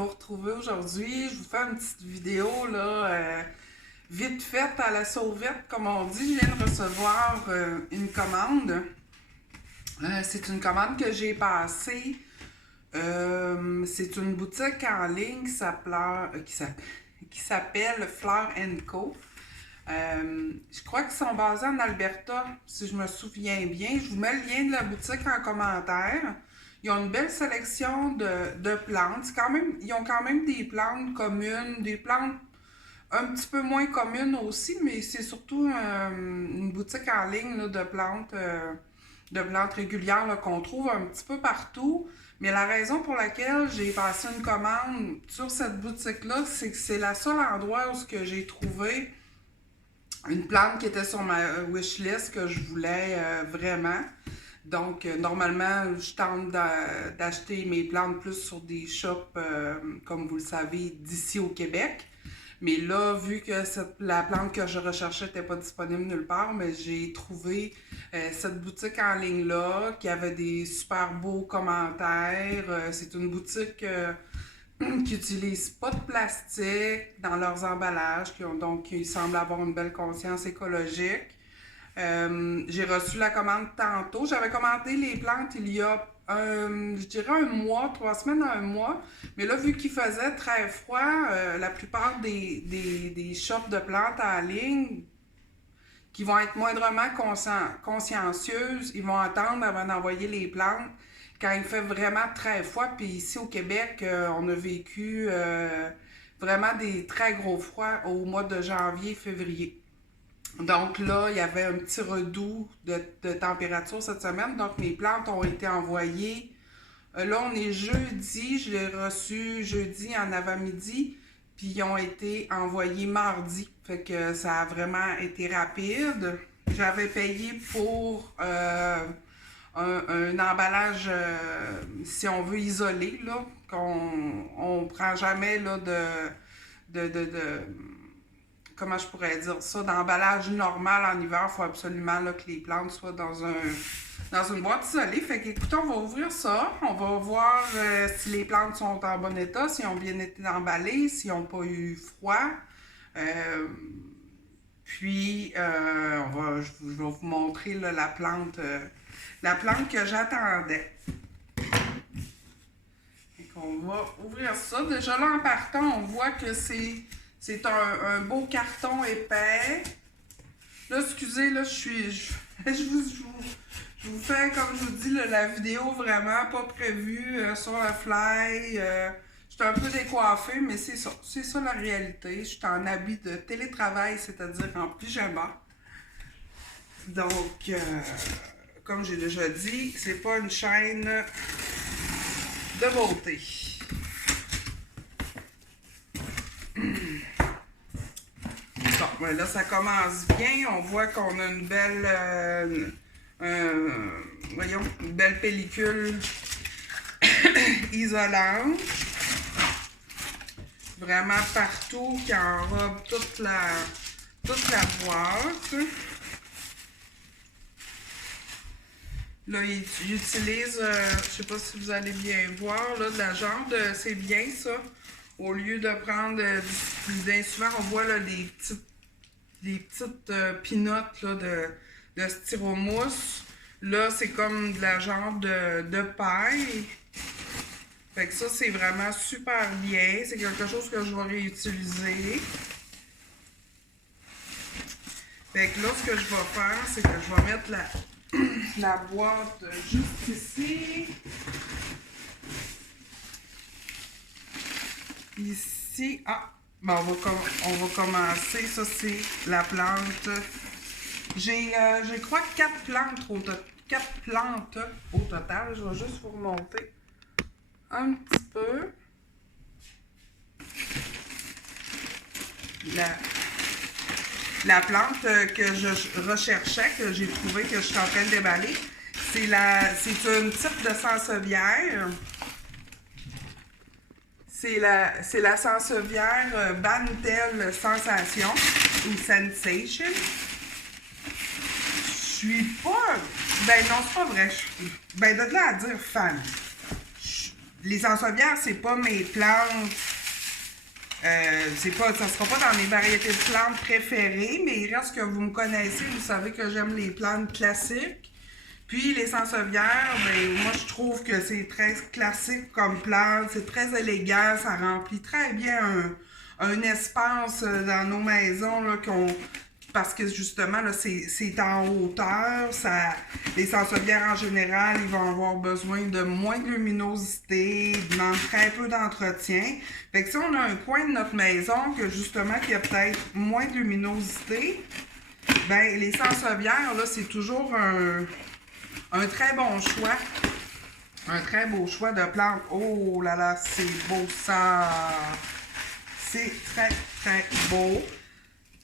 vous retrouver aujourd'hui. Je vous fais une petite vidéo là, vite faite à la sauvette, comme on dit. Je viens de recevoir une commande. C'est une commande que j'ai passée. C'est une boutique en ligne qui s'appelle Fleur & Co. Je crois qu'ils sont basés en Alberta, si je me souviens bien. Je vous mets le lien de la boutique en commentaire. Ils ont une belle sélection de plantes. Ils ont quand même des plantes communes, des plantes un petit peu moins communes aussi, mais c'est surtout une boutique en ligne là, de plantes régulières là, qu'on trouve un petit peu partout. Mais la raison pour laquelle j'ai passé une commande sur cette boutique-là, c'est que c'est le seul endroit où j'ai trouvé une plante qui était sur ma wishlist que je voulais vraiment. Donc, normalement, je tente d'acheter mes plantes plus sur des shops, comme vous le savez, d'ici au Québec. Mais là, vu que la plante que je recherchais n'était pas disponible nulle part, mais j'ai trouvé cette boutique en ligne-là qui avait des super beaux commentaires. C'est une boutique qui n'utilise pas de plastique dans leurs emballages, donc ils semblent avoir une belle conscience écologique. J'ai reçu la commande tantôt. J'avais commandé les plantes il y a, je dirais 3 semaines à 1 mois. Mais là, vu qu'il faisait très froid, la plupart des shops de plantes en ligne qui vont être moindrement consciencieuses, ils vont attendre avant d'envoyer les plantes quand il fait vraiment très froid. Puis ici au Québec, on a vécu vraiment des très gros froids au mois de janvier, février. Donc là, il y avait un petit redout de température cette semaine. Donc mes plantes ont été envoyées. Là, on est jeudi. Je l'ai reçu jeudi en avant-midi. Puis ils ont été envoyés mardi. Fait que ça a vraiment été rapide. J'avais payé pour un emballage, si on veut, isolé, là. On prend jamais là, comment je pourrais dire ça, d'emballage normal en hiver. Il faut absolument là, que les plantes soient dans une boîte isolée. Fait qu'écoutez, on va ouvrir ça. On va voir si les plantes sont en bon état, si elles ont bien été emballées, s'ils n'ont pas eu froid. Puis, je vais vous montrer là, la plante que j'attendais. On va ouvrir ça. Déjà là, en partant, on voit que c'est un beau carton épais. Là, excusez, là, je vous fais, comme je vous dis, là, la vidéo vraiment pas prévue sur le fly. Je suis un peu décoiffée, mais c'est ça. C'est ça la réalité. Je suis en habit de télétravail, c'est-à-dire en pyjama. Donc, comme j'ai déjà dit, c'est pas une chaîne de beauté. Bon, ben là, ça commence bien. On voit qu'on a une belle, voyons, une belle pellicule isolante. Vraiment partout, qui enrobe toute la boîte. Là, j'utilise, je sais pas si vous allez bien voir, là, de la genre de, c'est bien ça. Au lieu de prendre, bien souvent, on voit là, des petites pinottes là, de styromousse. Là, c'est comme de la genre de paille. Fait que ça, c'est vraiment super bien. C'est quelque chose que je vais réutiliser. Fait que là, ce que je vais faire, c'est que je vais mettre la boîte juste ici. Ici, ben on va commencer. Ça, c'est la plante. J'ai, je crois, 4 plantes au total. Je vais juste vous remonter un petit peu. La plante que je recherchais, que j'ai trouvé, que je suis en train de déballer, c'est une type de sansevieria. C'est la sansevieria Bantel Sensation ou Sensation. Je suis pas... Ben non, c'est pas vrai. Ben de là à dire fan. les sansevieres, c'est pas mes plantes. Ça sera pas dans mes variétés de plantes préférées, mais il reste que vous me connaissez, vous savez que j'aime les plantes classiques. Puis les sansevieres, ben moi je trouve que c'est très classique comme plante, c'est très élégant, ça remplit très bien un espace dans nos maisons là, parce que justement là, c'est en hauteur. Les sansevieres en général, ils vont avoir besoin de moins de luminosité, demandent très peu d'entretien. Fait que si on a un coin de notre maison que justement qui a peut-être moins de luminosité, ben les sansevieres, là, c'est toujours un très bon choix. Un très beau choix de plantes. Oh là là, c'est beau ça! C'est très, très beau.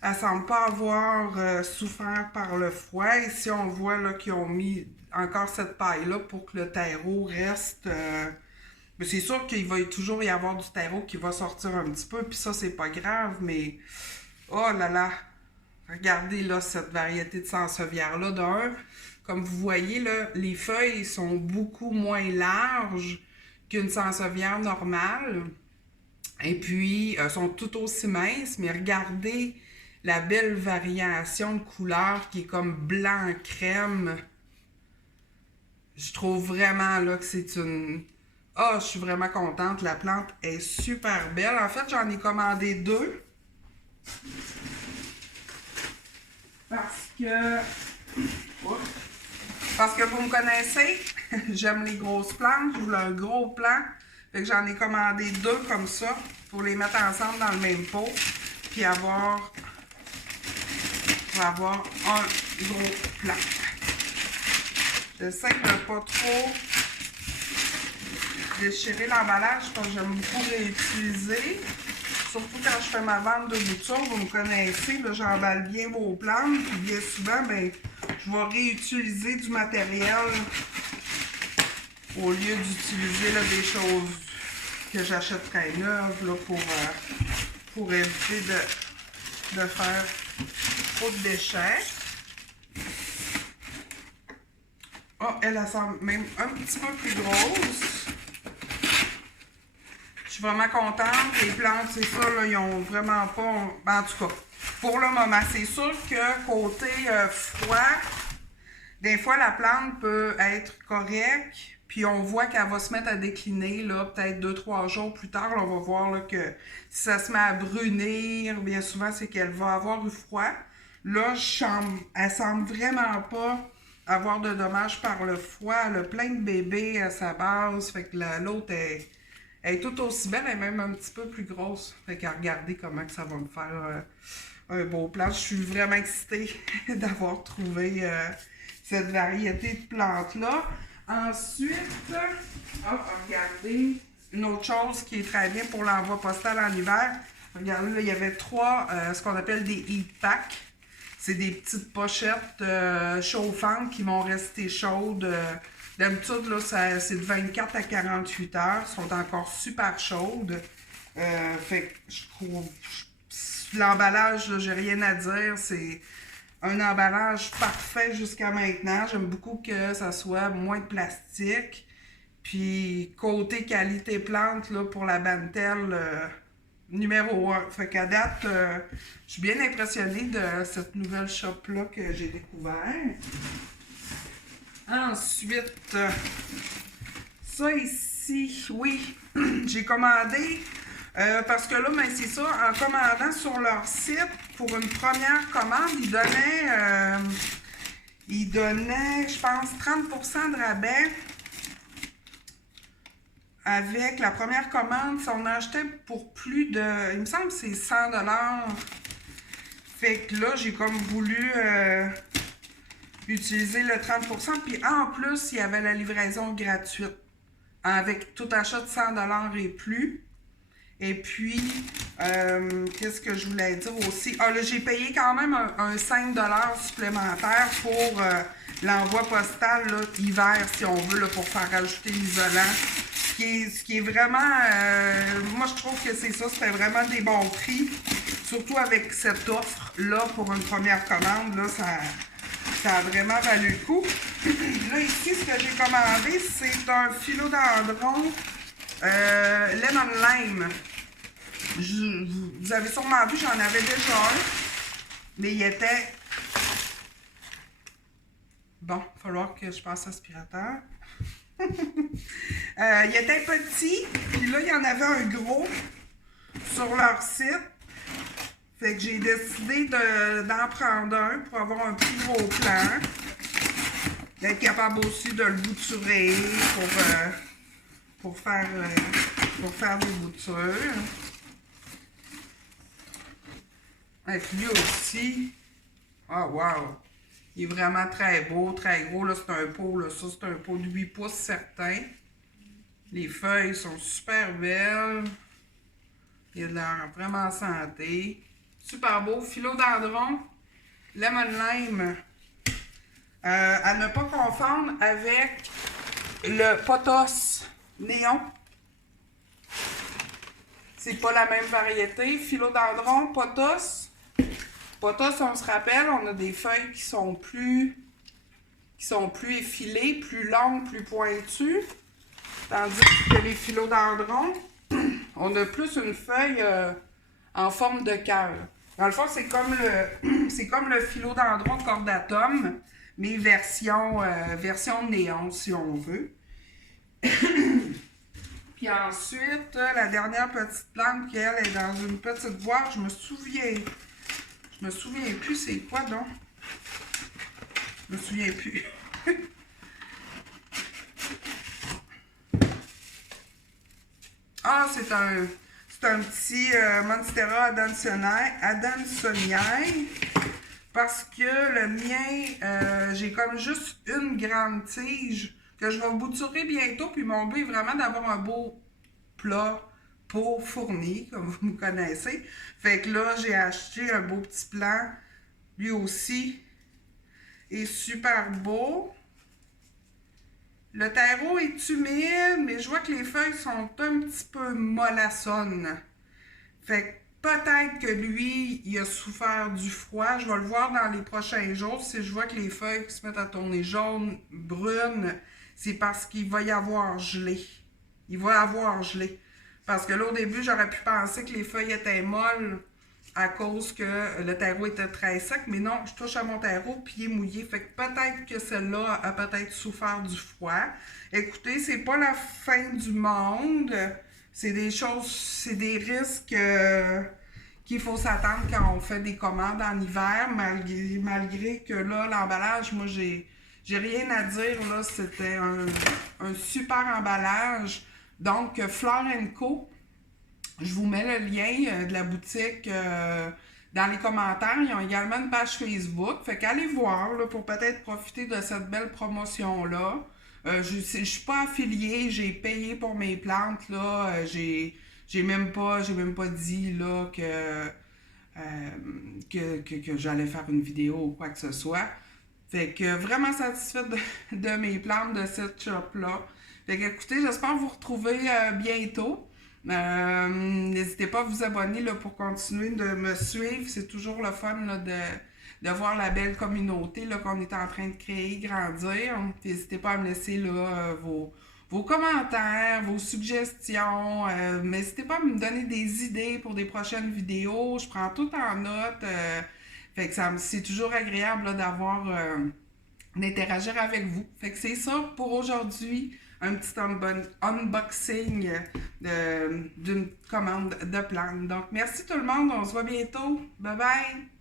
Elle ne semble pas avoir souffert par le froid. Ici, on voit là, qu'ils ont mis encore cette paille-là pour que le terreau reste... mais c'est sûr qu'il va toujours y avoir du terreau qui va sortir un petit peu. Puis ça, c'est pas grave, mais... Oh là là! Regardez là, cette variété de sansevieres-là. D'un, comme vous voyez, là, les feuilles sont beaucoup moins larges qu'une sansevière normale. Et puis, sont tout aussi minces, mais regardez la belle variation de couleurs qui est comme blanc crème. Je trouve vraiment là que c'est une... Ah, je suis vraiment contente. La plante est super belle. En fait, j'en ai commandé 2. Parce que vous me connaissez, j'aime les grosses plantes, je voulais un gros plant. Fait que j'en ai commandé 2 comme ça pour les mettre ensemble dans le même pot. Puis avoir un gros plant. J'essaie de ne pas trop déchirer l'emballage parce que j'aime beaucoup réutiliser. Surtout quand je fais ma vente de bouture, vous me connaissez, j'emballe bien vos plantes. Puis bien souvent, ben, je vais réutiliser du matériel au lieu d'utiliser des choses que j'achèterais neuves là, pour éviter de faire trop de déchets. Oh, elle semble même un petit peu plus grosse. Je suis vraiment contente. Les plantes, c'est ça, là, ils ont vraiment pas... En tout cas, pour le moment, c'est sûr que côté froid, des fois, la plante peut être correcte. Puis on voit qu'elle va se mettre à décliner, là, peut-être 2-3 jours plus tard. Là, on va voir là, que si ça se met à brunir, bien souvent, c'est qu'elle va avoir eu froid. Là, elle semble vraiment pas avoir de dommages par le froid. Elle a plein de bébés à sa base. Fait que l'autre est tout aussi belle, elle est même un petit peu plus grosse. Fait qu'à regarder comment que ça va me faire un beau plant. Je suis vraiment excitée d'avoir trouvé cette variété de plantes-là. Ensuite, regardez, une autre chose qui est très bien pour l'envoi postal en hiver. Regardez, là, il y avait 3, ce qu'on appelle des heat packs. C'est des petites pochettes chauffantes qui vont rester chaudes. D'habitude, là, c'est de 24 à 48 heures. Elles sont encore super chaudes. Fait que je trouve... L'emballage, j'ai rien à dire. C'est un emballage parfait jusqu'à maintenant. J'aime beaucoup que ça soit moins de plastique. Puis, côté qualité plante, là, pour la Bantel, numéro 1. Fait qu'à date, je suis bien impressionnée de cette nouvelle shop-là que j'ai découvert. Ensuite, ça ici, oui, j'ai commandé, parce que là, ben, c'est ça, en commandant sur leur site, pour une première commande, ils donnaient, je pense, 30% de rabais avec la première commande. Si on achetait pour plus de, il me semble que c'est 100 $. Fait que là, j'ai comme voulu utiliser le 30%. Puis en plus, il y avait la livraison gratuite avec tout achat de 100 $ et plus. Et puis, qu'est-ce que je voulais dire aussi? Ah, là, j'ai payé quand même un 5 $ supplémentaire pour l'envoi postal là, hiver, si on veut, là, pour faire rajouter l'isolant. Ce qui est vraiment... moi, je trouve que c'est ça, c'était vraiment des bons prix. Surtout avec cette offre-là pour une première commande, là, ça a vraiment valu le coup. Là, ici, ce que j'ai commandé, c'est un philodendron Lemon Lime. Vous avez sûrement vu, j'en avais déjà un. Mais il était... Bon, il va falloir que je passe aspirateur. Il était petit, puis là, il y en avait un gros sur leur site. Fait que j'ai décidé d'en prendre un pour avoir un plus gros plan. D'être capable aussi de le bouturer pour faire des boutures. Et puis lui aussi, oh wow! Il est vraiment très beau, très gros. Là, c'est un pot, là. Ça, c'est un pot de 8 pouces certain. Les feuilles sont super belles. Il a de l'air vraiment santé. Super beau. Philodendron, lemon lime. À ne pas confondre avec le pothos néon. C'est pas la même variété. Philodendron, pothos. Pothos, on se rappelle, on a des feuilles qui sont plus effilées, plus longues, plus pointues. Tandis que les philodendrons, on a plus une feuille en forme de cœur. Dans le fond, c'est comme le philodendron cordatum, mais version néon, si on veut. Puis ensuite, la dernière petite plante qui, elle, est dans une petite boîte, je me souviens plus c'est quoi, donc. Je me souviens plus. Ah, c'est un petit Monstera adansoniae. Parce que le mien, j'ai comme juste une grande tige que je vais bouturer bientôt. Puis mon but est vraiment d'avoir un beau plat pot fourni, comme vous me connaissez. Fait que là, j'ai acheté un beau petit plant. Lui aussi est super beau. Le terreau est humide, mais je vois que les feuilles sont un petit peu mollassonnes. Fait que peut-être que lui, il a souffert du froid. Je vais le voir dans les prochains jours. Si je vois que les feuilles se mettent à tourner jaunes, brunes, c'est parce qu'il va y avoir gelé. Il va y avoir gelé. Parce que là, au début, j'aurais pu penser que les feuilles étaient molles à cause que le terreau était très sec. Mais non, je touche à mon terreau puis il est mouillé. Fait que peut-être que celle-là a peut-être souffert du froid. Écoutez, c'est pas la fin du monde. C'est des choses, c'est des risques qu'il faut s'attendre quand on fait des commandes en hiver, malgré que là, l'emballage, moi, j'ai rien à dire, là, c'était un super emballage. Donc, Fleur & Co, je vous mets le lien de la boutique dans les commentaires. Ils ont également une page Facebook, fait qu'allez voir là, pour peut-être profiter de cette belle promotion-là. Je ne suis pas affiliée, j'ai payé pour mes plantes, là, j'ai même pas dit là, que j'allais faire une vidéo ou quoi que ce soit. Fait que vraiment satisfaite de mes plantes de cette shop-là. Fait que écoutez, j'espère vous retrouver bientôt. N'hésitez pas à vous abonner là, pour continuer de me suivre. C'est toujours le fun là, de voir la belle communauté là, qu'on est en train de créer, grandir. N'hésitez pas à me laisser là, vos commentaires, vos suggestions. N'hésitez pas à me donner des idées pour des prochaines vidéos. Je prends tout en note. Fait que c'est toujours agréable là, d'interagir avec vous. Fait que c'est ça pour aujourd'hui. Un petit unboxing d'une commande de plantes. Donc, merci tout le monde. On se voit bientôt. Bye bye!